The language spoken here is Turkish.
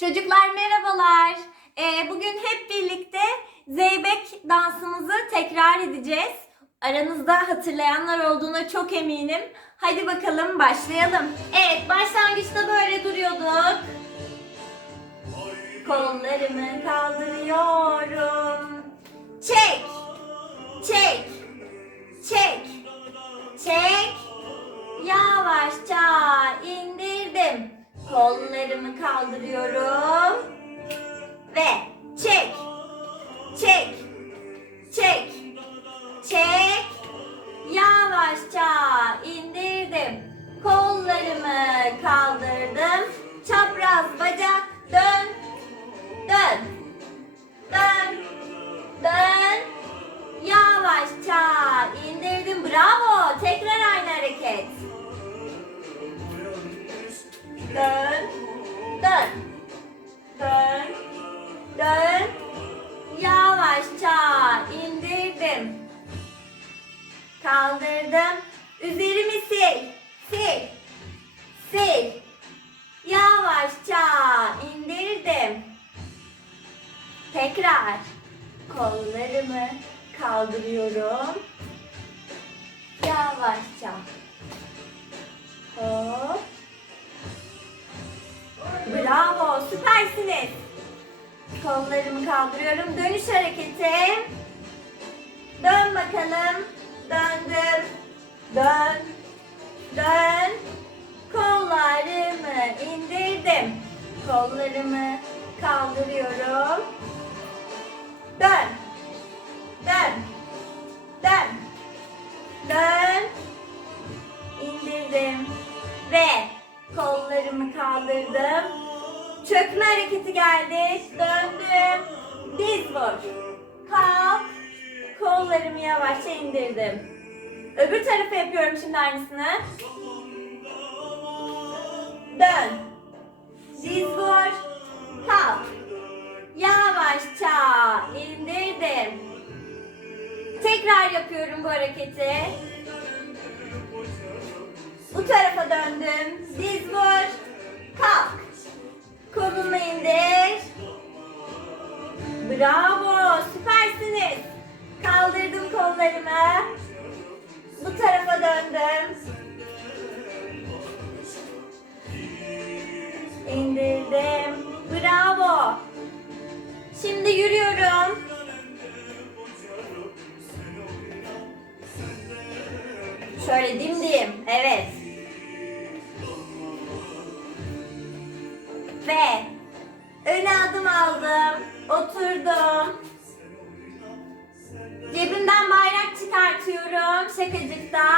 Çocuklar merhabalar. Ee, bugün hep birlikte zeybek dansımızı tekrar edeceğiz. Aranızda hatırlayanlar olduğuna çok eminim. Hadi bakalım başlayalım. Evet başlangıçta böyle duruyorduk. Kollarımı kaldırıyorum. Kollarımı kaldırıyorum. Ve çek. Çek. Çek. Çek. Yavaşça indirdim. Kollarımı kaldırdım. Çapraz bacak dön. Dön. Dön. Dön. Yavaşça Yavaşça indirdim. Kaldırdım. Üzerimi sil. Sil. Sil. Yavaşça indirdim. Tekrar kollarımı kaldırıyorum. Yavaşça. Hop. Bravo, süpersiniz. Kollarımı kaldırıyorum. Dönüş hareketi. Dön bakalım. Döndüm. Dön. Dön. Kollarımı indirdim. Kollarımı kaldırıyorum. Dön. Dön. Dön. Dön. İndirdim. Ve kollarımı kaldırdım. Çökme hareketi geldi. Döndüm. Diz vur. Kalk. Kollarımı yavaşça indirdim. Öbür tarafa yapıyorum şimdi aynısını. Dön. Diz vur. Kalk. Yavaşça indirdim. Tekrar yapıyorum bu hareketi. Bu tarafa döndüm. Diz vur. Bravo. Süpersiniz. Kaldırdım kollarımı. Bu tarafa döndüm. İndirdim. Bravo. Şimdi yürüyorum. Şöyle dimdim. Evet. Öne adım aldım. Oturdum. Cebimden bayrak çıkartıyorum şakacıktan.